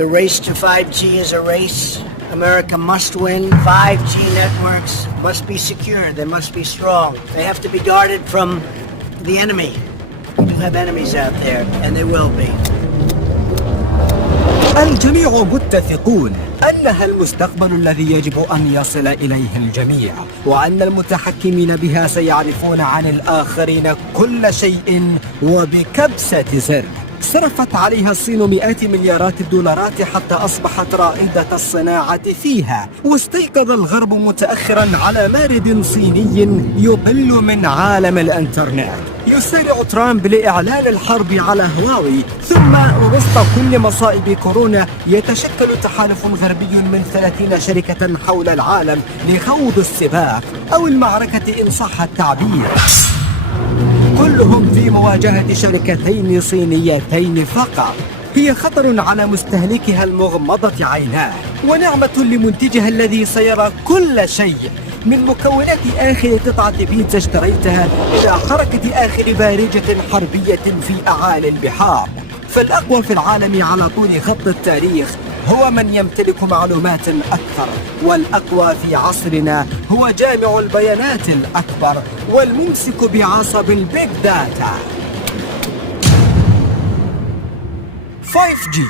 The race to 5G is a race. America must win. 5G networks must be secure. They must be strong. They have to be guarded from the enemy. We do have enemies out there, and there will be. الجميع متفقون أنها المستقبل الذي يجب أن يصل إليه الجميع، وأن المتحكمين بها سيعرفون عن الآخرين كل شيء وبكبسة زر. صرفت عليها الصين مئات مليارات الدولارات حتى أصبحت رائدة الصناعة فيها، واستيقظ الغرب متأخرا على مارد صيني يبل من عالم الإنترنت. يسارع ترامب لإعلان الحرب على هواوي، ثم وسط كل مصائب كورونا يتشكل تحالف غربي من 30 شركة حول العالم لخوض السباق أو المعركة إن صح التعبير، كلهم في مواجهة شركتين صينيتين فقط. هي خطر على مستهلكها المغمضة عيناه، ونعمة لمنتجها الذي سيرى كل شيء، من مكونات آخر قطعة بيتزا اشتريتها إلى حركة آخر بارجة حربية في أعالي البحار. فالأقوى في العالم على طول خط التاريخ هو من يمتلك معلومات أكثر، والأقوى في عصرنا هو جامع البيانات الأكبر والممسك بعصب البيج داتا. 5G،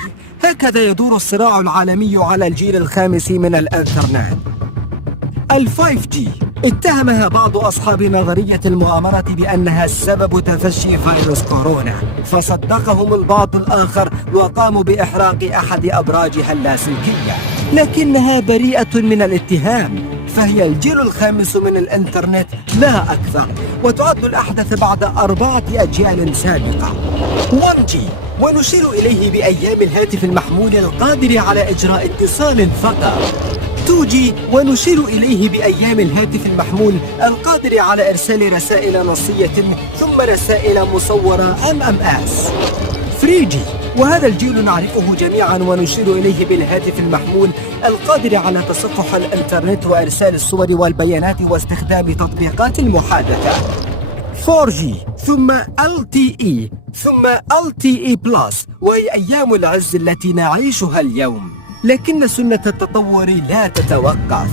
هكذا يدور الصراع العالمي على الجيل الخامس من الإنترنت. ال5G اتهمها بعض أصحاب نظرية المؤامرة بأنها سبب تفشي فيروس كورونا، فصدقهم البعض الآخر وقاموا بإحراق أحد أبراجها اللاسلكية، لكنها بريئة من الاتهام، فهي الجيل الخامس من الإنترنت لا أكثر، وتعد الأحدث بعد 4 أجيال سابقة. 1G، ونشير إليه بأيام الهاتف المحمول القادر على إجراء اتصال فقط. 2G، ونشير إليه بأيام الهاتف المحمول القادر على إرسال رسائل نصية ثم رسائل مصورة MMS. 3G، وهذا الجيل نعرفه جميعا ونشير إليه بالهاتف المحمول القادر على تصفح الإنترنت وإرسال الصور والبيانات واستخدام تطبيقات المحادثة. 4G، ثم LTE، ثم LTE+، وهي أيام العز التي نعيشها اليوم. لكن سنة التطور لا تتوقف،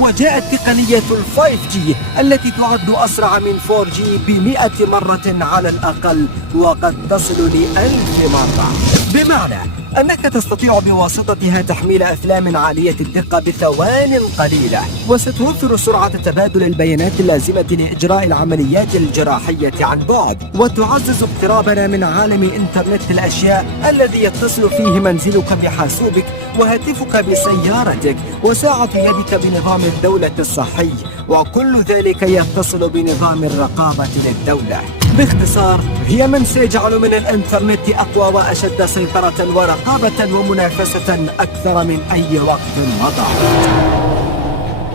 وجاءت تقنية ال5G التي تعد أسرع من 4G ب100 مرة على الأقل، وقد تصل ل1000 مرة، بمعنى أنك تستطيع بواسطتها تحميل أفلام عالية الدقة بثوان قليلة، وستوفر سرعة تبادل البيانات اللازمة لإجراء العمليات الجراحية عن بعد، وتعزز اقترابنا من عالم إنترنت الأشياء الذي يتصل فيه منزلك بحاسوبك وهاتفك بسيارتك وساعة يدك بنظام الدولة الصحي، وكل ذلك يتصل بنظام الرقابة للدولة. باختصار، هي من سيجعل من الإنترنت أقوى وأشد سيطرة ورقابة ومنافسة أكثر من أي وقت مضى.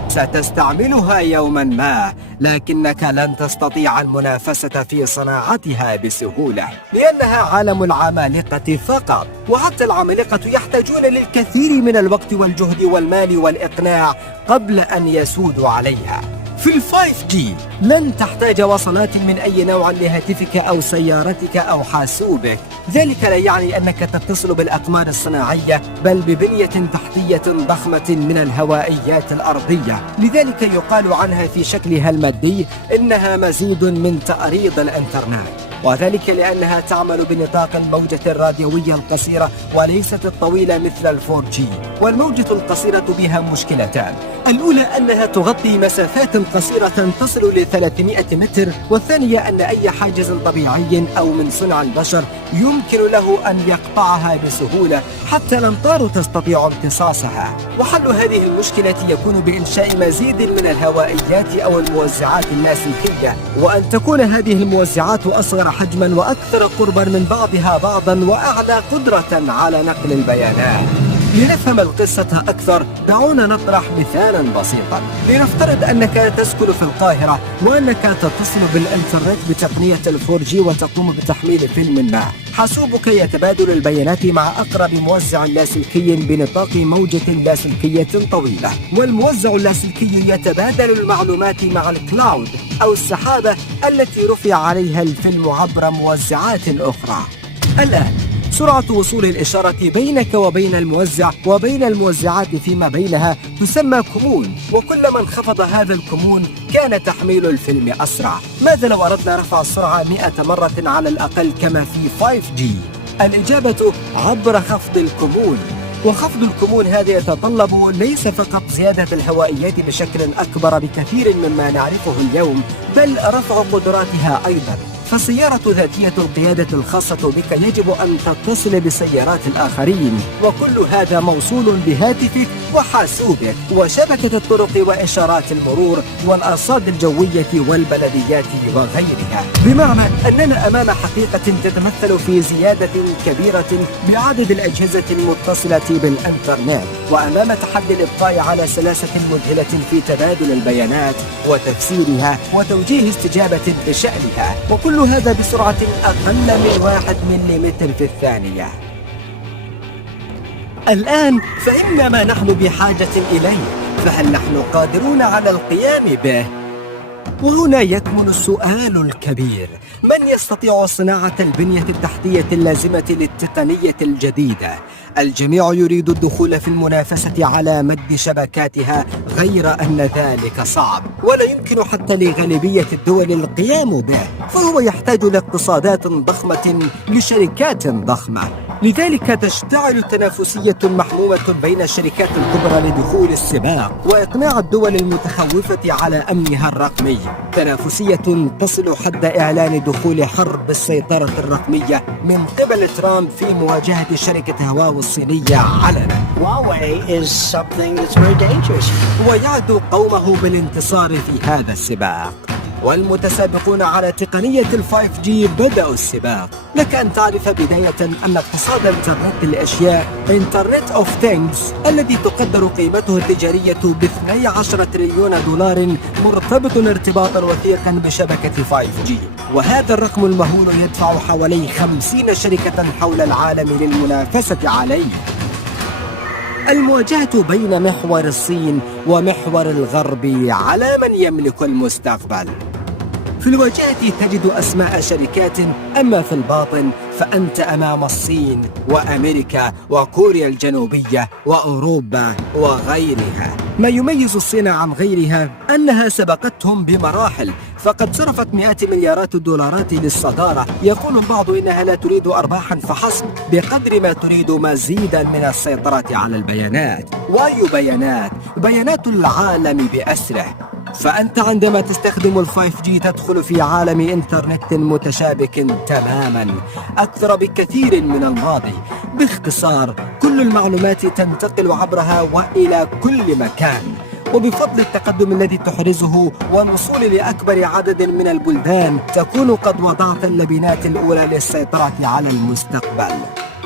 ستستعملها يوما ما، لكنك لن تستطيع المنافسة في صناعتها بسهولة، لأنها عالم العمالقة فقط، وحتى العمالقة يحتاجون للكثير من الوقت والجهد والمال والإقناع قبل أن يسودوا عليها. في ال5G لن تحتاج وصلات من أي نوع لهاتفك أو سيارتك أو حاسوبك، ذلك لا يعني أنك تتصل بالأقمار الصناعية، بل ببنية تحتية ضخمة من الهوائيات الأرضية، لذلك يقال عنها في شكلها المادي إنها مزيد من تأريض الإنترنت، وذلك لأنها تعمل بنطاق الموجة الراديوية القصيرة وليست الطويلة مثل ال4G. والموجة القصيرة بها مشكلتان، الأولى أنها تغطي مسافات قصيرة تصل ل 300 متر، والثانية أن أي حاجز طبيعي أو من صنع البشر يمكن له أن يقطعها بسهولة، حتى الأمطار تستطيع امتصاصها. وحل هذه المشكلة يكون بإنشاء مزيد من الهوائيات أو الموزعات اللاسلكية، وأن تكون هذه الموزعات أصغر حجما وأكثر قربا من بعضها بعضا وأعلى قدرة على نقل البيانات. لنفهم القصة أكثر دعونا نطرح مثالا بسيطا. لنفترض أنك تسكن في القاهرة وأنك تتصل بالإنترنت بتقنية ال4G وتقوم بتحميل فيلم ما. حاسوبك يتبادل البيانات مع أقرب موزع لاسلكي بنطاق موجة لاسلكية طويلة، والموزع اللاسلكي يتبادل المعلومات مع الكلاود أو السحابة التي رفع عليها الفيلم عبر موزعات أخرى. الآن سرعة وصول الإشارة بينك وبين الموزع وبين الموزعات فيما بينها تسمى كمون، وكلما انخفض هذا الكمون كان تحميل الفيلم أسرع. ماذا لو أردنا رفع السرعة 100 مرة على الأقل كما في 5G؟ الإجابة عبر خفض الكمون. وخفض الكمون هذا يتطلب ليس فقط زيادة الهوائيات بشكل أكبر بكثير مما نعرفه اليوم، بل رفع قدراتها أيضا. فالسيارة ذاتية القيادة الخاصة بك يجب أن تتصل بسيارات الآخرين، وكل هذا موصول بهاتفك وحاسوبك وشبكة الطرق وإشارات المرور والأرصاد الجوية والبلديات وغيرها. بمعنى أننا أمام حقيقة تتمثل في زيادة كبيرة بعدد الأجهزة المتصلة بالإنترنت، وأمام تحدي الإبقاء على سلاسة مذهلة في تبادل البيانات وتفسيرها وتوجيه استجابة بشأنها، وكل هذا بسرعة أقل من 1 ملم في الثانية. الآن فإن ما نحن بحاجة إليه، فهل نحن قادرون على القيام به؟ وهنا يكمن السؤال الكبير: من يستطيع صناعة البنية التحتية اللازمة للتقنية الجديدة؟ الجميع يريد الدخول في المنافسة على مد شبكاتها، غير أن ذلك صعب ولا يمكن حتى لغالبية الدول القيام به، فهو يحتاج لاقتصادات ضخمة لشركات ضخمة. لذلك تشتعل تنافسية محمومة بين الشركات الكبرى لدخول السباق وإقناع الدول المتخوفة على أمنها الرقمي، تنافسية تصل حد إعلان دخول حرب السيطرة الرقمية من قبل ترامب في مواجهة شركة هواوي الصينية علنا. Huawei is something that's very dangerous. ويعد قومه بالانتصار في هذا السباق، والمتسابقون على تقنية 5G بدأوا السباق. لك أن تعرف بداية أن اقتصاد إنترنت الأشياء Internet of Things الذي تقدر قيمته التجارية ب$12 تريليون مرتبط ارتباطا وثيقا بشبكة 5G، وهذا الرقم المهول يدفع حوالي 50 شركة حول العالم للمنافسة عليه. المواجهة بين محور الصين ومحور الغرب على من يملك المستقبل. في الواجهة تجد أسماء شركات، أما في الباطن فأنت أمام الصين وأمريكا وكوريا الجنوبية وأوروبا وغيرها. ما يميز الصين عن غيرها أنها سبقتهم بمراحل، فقد صرفت مئات مليارات الدولارات للصدارة. يقول البعض إنها لا تريد أرباحا فحسب بقدر ما تريد مزيدا من السيطرة على البيانات. وأي بيانات؟ بيانات العالم بأسره. فأنت عندما تستخدم 5G تدخل في عالم إنترنت متشابك تماما، أكثر بكثير من الماضي. باختصار، كل المعلومات تنتقل عبرها وإلى كل مكان، وبفضل التقدم الذي تحرزه والوصول لأكبر عدد من البلدان تكون قد وضعت اللبنات الأولى للسيطرة على المستقبل.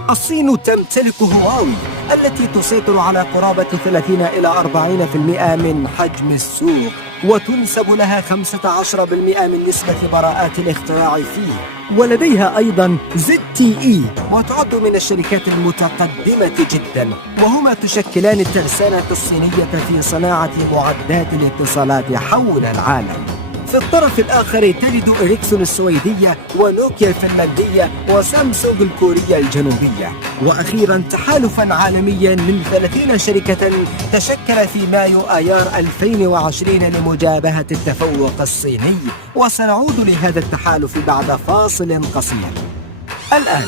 الصين تمتلك هواوي التي تسيطر على قرابة 30 إلى 40% من حجم السوق، وتنسب لها 15% من نسبة براءات الاختراع فيه. ولديها أيضا ZTE، وتعد من الشركات المتقدمة جدا، وهما تشكلان الترسانة الصينية في صناعة معدات الاتصالات حول العالم. في الطرف الآخر تجد إريكسون السويدية ونوكيا الفنلندية وسامسونج الكورية الجنوبية، وأخيرا تحالفا عالميا من 30 شركة تشكل في مايو آيار 2020 لمجابهة التفوق الصيني، وسنعود لهذا التحالف بعد فاصل قصير. الآن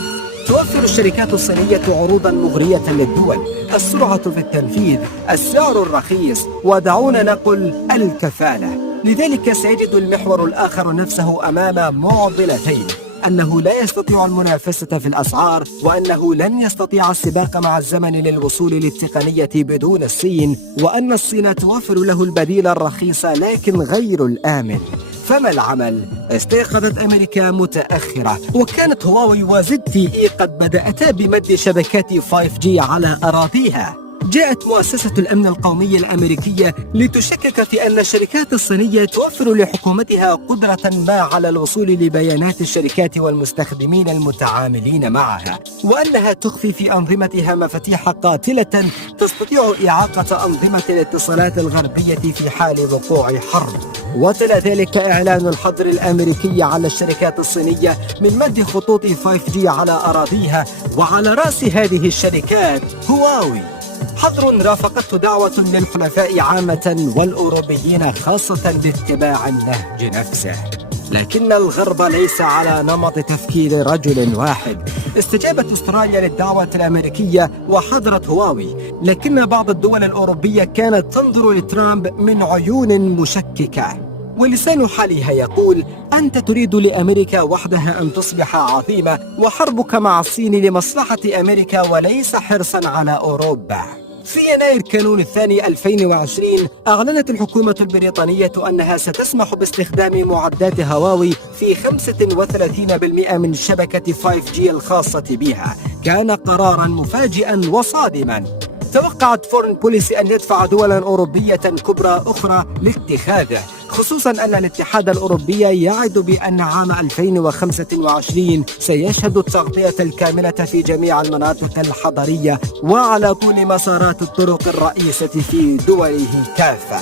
توفر الشركات الصينية عروضا مغرية للدول، السرعة في التنفيذ، السعر الرخيص، ودعونا نقل الكفالة. لذلك سيجد المحور الآخر نفسه أمام معضلتين: أنه لا يستطيع المنافسة في الأسعار، وأنه لن يستطيع السباق مع الزمن للوصول للتقنية بدون الصين، وأن الصين توفر له البديل الرخيص لكن غير الآمن. فما العمل؟ استيقظت أمريكا متأخرة، وكانت هواوي وZTE قد بدأتا بمد شبكات 5G على أراضيها. جاءت مؤسسة الأمن القومي الأمريكية لتشكك في أن الشركات الصينية توفر لحكومتها قدرة ما على الوصول لبيانات الشركات والمستخدمين المتعاملين معها، وأنها تخفي في أنظمتها مفاتيح قاتلة تستطيع إعاقة أنظمة الاتصالات الغربية في حال وقوع حرب. وتلا ذلك إعلان الحظر الأمريكي على الشركات الصينية من مد خطوط 5G على أراضيها، وعلى رأس هذه الشركات هواوي. حظر رافقته دعوة للحلفاء عامة والأوروبيين خاصة باتباع النهج نفسه. لكن الغرب ليس على نمط تفكير رجل واحد. استجابت استراليا للدعوة الأمريكية وحظرت هواوي، لكن بعض الدول الأوروبية كانت تنظر لترامب من عيون مشككة، ولسان حالها يقول: أنت تريد لأمريكا وحدها أن تصبح عظيمة، وحربك مع الصين لمصلحة أمريكا وليس حرصا على أوروبا. في يناير كانون الثاني 2020 أعلنت الحكومة البريطانية أنها ستسمح باستخدام معدات هواوي في 35% من شبكة 5G الخاصة بها. كان قرارا مفاجئا وصادما. توقعت فورن بوليسي أن يدفع دولا أوروبية كبرى أخرى لاتخاذه، خصوصا أن الاتحاد الأوروبي يعد بأن عام 2025 سيشهد التغطية الكاملة في جميع المناطق الحضرية وعلى طول مسارات الطرق الرئيسة في دوله كافة.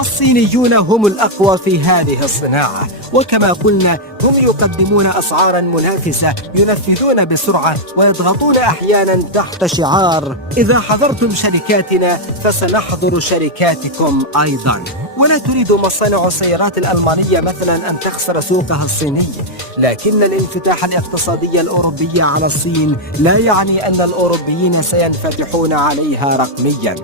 الصينيون هم الأقوى في هذه الصناعة، وكما قلنا هم يقدمون أسعارا منافسة، ينفذون بسرعة ويضغطون أحيانا تحت شعار: إذا حضرتم شركاتنا فسنحضر شركاتكم أيضا. ولا تريد مصانع السيارات الألمانية مثلا أن تخسر سوقها الصيني، لكن الانفتاح الاقتصادي الأوروبي على الصين لا يعني أن الأوروبيين سينفتحون عليها رقميا.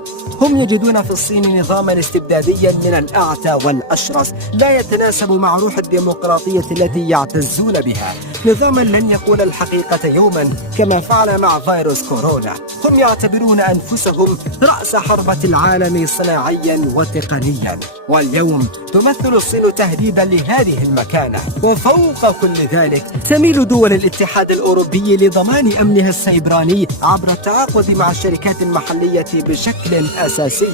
هم يجدون في الصين نظاما استبداديا من الأعتى والأشرس لا يتناسب مع روح الديمقراطية التي يعتزون بها، نظاما لن يقول الحقيقة يوما كما فعل مع فيروس كورونا. هم يعتبرون أنفسهم رأس حربة العالم صناعيا وتقنيا، واليوم تمثل الصين تهديدا لهذه المكانة. وفوق كل ذلك تميل دول الاتحاد الأوروبي لضمان أمنها السيبراني عبر التعاقد مع الشركات المحلية بشكل أساسي.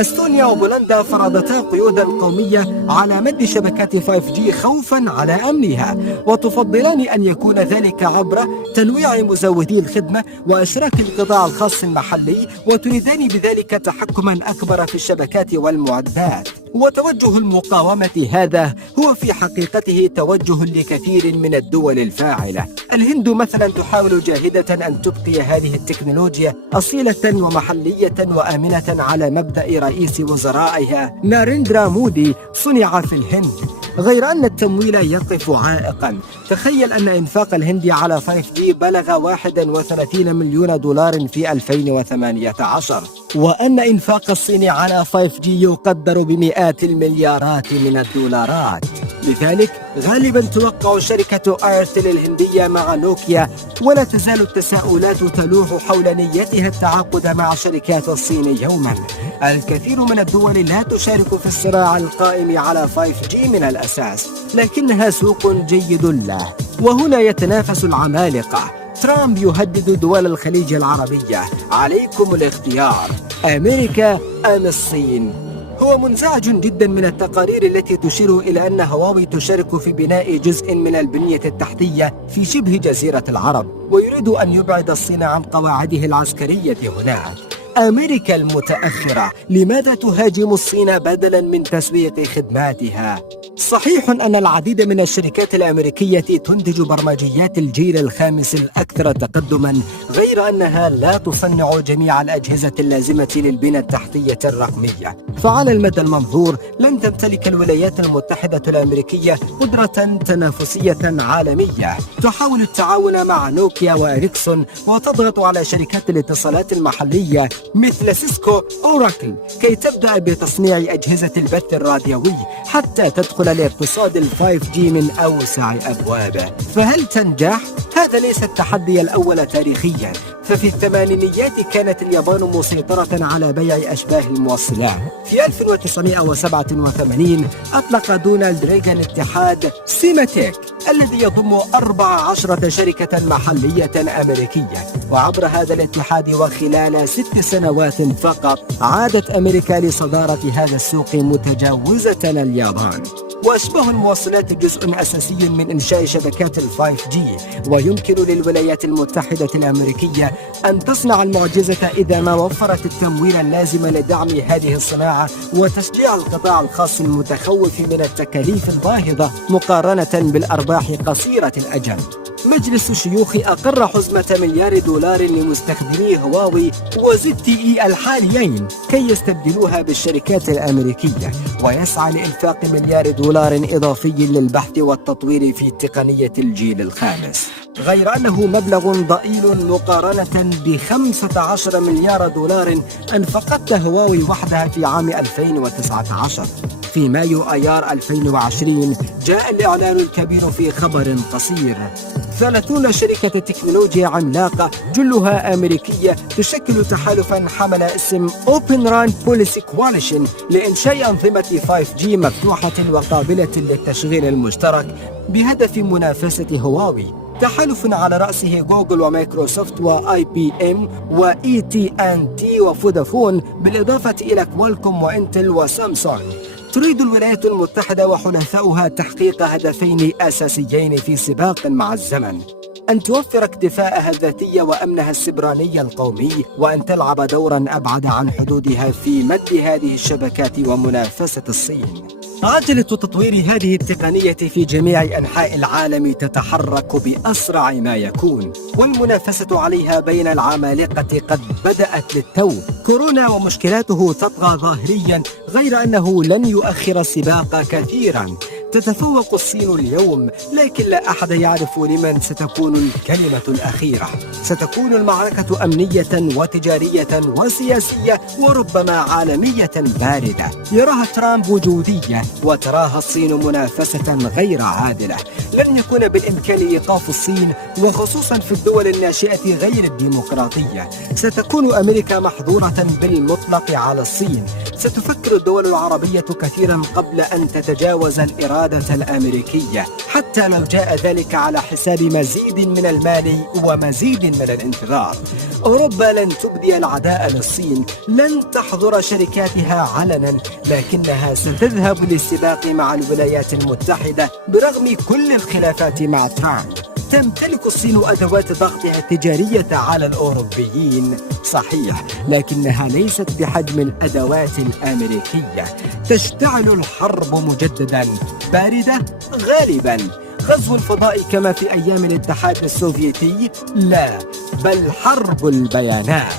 استونيا وبولندا فرضتا قيودا قومية على مد شبكات 5G خوفا على أمنها، وتفضلان أن يكون ذلك عبر تنويع مزودي الخدمة وإشراك القطاع الخاص المحلي، وتريدان بذلك تحكما أكبر في الشبكات والمعدات. وتوجه المقاومة هذا هو في حقيقته توجه لكثير من الدول الفاعلة. الهند مثلا تحاول جاهدة أن تبقي هذه التكنولوجيا أصيلة ومحلية وآمنة على مبدأ رئيس وزرائها ناريندرا مودي: صنع في الهند. غير أن التمويل يقف عائقا. تخيل أن إنفاق الهند على 5G بلغ 31 مليون دولار في 2018، وأن إنفاق الصين على 5G يقدر بمئات المليارات من الدولارات. لذلك غالبا توقع شركة ايرتل الهندية مع نوكيا، ولا تزال التساؤلات تلوح حول نيتها التعاقد مع شركات الصين يوما. الكثير من الدول لا تشارك في الصراع القائم على 5G من الأساس، لكنها سوق جيد له، وهنا يتنافس العمالقة. ترامب يهدد دول الخليج العربية: عليكم الاختيار، أمريكا أم الصين. هو منزعج جدا من التقارير التي تشير إلى أن هواوي تشارك في بناء جزء من البنية التحتية في شبه جزيرة العرب، ويريد أن يبعد الصين عن قواعده العسكرية هناك. أمريكا المتأخرة، لماذا تهاجم الصين بدلا من تسويق خدماتها؟ صحيح أن العديد من الشركات الأمريكية تنتج برمجيات الجيل الخامس الأكثر تقدما، غير أنها لا تصنع جميع الأجهزة اللازمة للبنى التحتية الرقمية. فعلى المدى المنظور لن تمتلك الولايات المتحدة الأمريكية قدرة تنافسية عالمية. تحاول التعاون مع نوكيا وإريكسون وتضغط على شركات الاتصالات المحلية مثل سيسكو أوراكل كي تبدأ بتصنيع أجهزة البث الراديوي حتى تدخل الاقتصاد 5G من أوسع أبوابه. فهل تنجح؟ هذا ليس التحدي الأول تاريخيا، ففي الثمانينيات كانت اليابان مسيطرة على بيع أشباه الموصلات. في 1987 أطلق دونالد ريغان اتحاد سيماتيك الذي يضم 14 شركة محلية أمريكية. وعبر هذا الاتحاد وخلال 6 سنوات فقط عادت أمريكا لصدارة هذا السوق متجاوزة اليابان. وأشباه المواصلات جزء أساسي من إنشاء شبكات ال 5G، ويمكن للولايات المتحدة الأمريكية أن تصنع المعجزة إذا ما وفرت التمويل اللازم لدعم هذه الصناعة وتشجيع القطاع الخاص المتخوف من التكاليف الباهظة مقارنة بالأرباح قصيرة الأجل. مجلس الشيوخ أقر حزمة $1 مليار لمستخدمي هواوي وZTE الحاليين كي يستبدلوها بالشركات الأمريكية، ويسعى لإنفاق $1 مليار إضافي للبحث والتطوير في تقنية الجيل الخامس، غير أنه مبلغ ضئيل مقارنة ب$15 مليار أنفقته هواوي وحدها في عام 2019. في مايو أيار 2020 جاء الإعلان الكبير في خبر قصير: 30 شركة تكنولوجيا عملاقة جلها أمريكية تشكل تحالفا حمل اسم Open RAN Policy Coalition لإنشاء أنظمة 5G مفتوحة وقابلة للتشغيل المشترك بهدف منافسة هواوي. تحالف على رأسه جوجل ومايكروسوفت وIBM وET&T وفودافون، بالإضافة إلى كوالكوم وإنتل وسامسونج. تريد الولايات المتحدة وحلفاؤها تحقيق هدفين أساسيين في سباق مع الزمن: أن توفر اكتفاءها الذاتي وأمنها السبراني القومي، وأن تلعب دورا أبعد عن حدودها في مد هذه الشبكات ومنافسة الصين. عجلة تطوير هذه التقنية في جميع أنحاء العالم تتحرك بأسرع ما يكون، والمنافسة عليها بين العمالقة قد بدأت للتو. كورونا ومشكلاته تطغى ظاهريا، غير أنه لن يؤخر السباق كثيرا. تتفوق الصين اليوم، لكن لا أحد يعرف لمن ستكون الكلمة الأخيرة. ستكون المعركة أمنية وتجارية وسياسية وربما عالمية باردة. يراها ترامب وجودية وتراها الصين منافسة غير عادلة. لن يكون بالإمكان إيقاف الصين، وخصوصا في الدول الناشئة غير الديمقراطية. ستكون أمريكا محظورة بالمطلق على الصين. ستفكر الدول العربية كثيرا قبل أن تتجاوز الإرادة الأمريكية، حتى لو جاء ذلك على حساب مزيد من المال ومزيد من الانتظار. أوروبا لن تبدي العداء للصين، لن تحظر شركاتها علنا، لكنها ستذهب للسباق مع الولايات المتحدة برغم كل الخلافات مع ترامب. تمتلك الصين أدوات ضغطها التجارية على الأوروبيين صحيح، لكنها ليست بحجم الأدوات الأمريكية. تشتعل الحرب مجددا، باردة غالبا. غزو الفضاء كما في أيام الاتحاد السوفيتي؟ لا، بل حرب البيانات.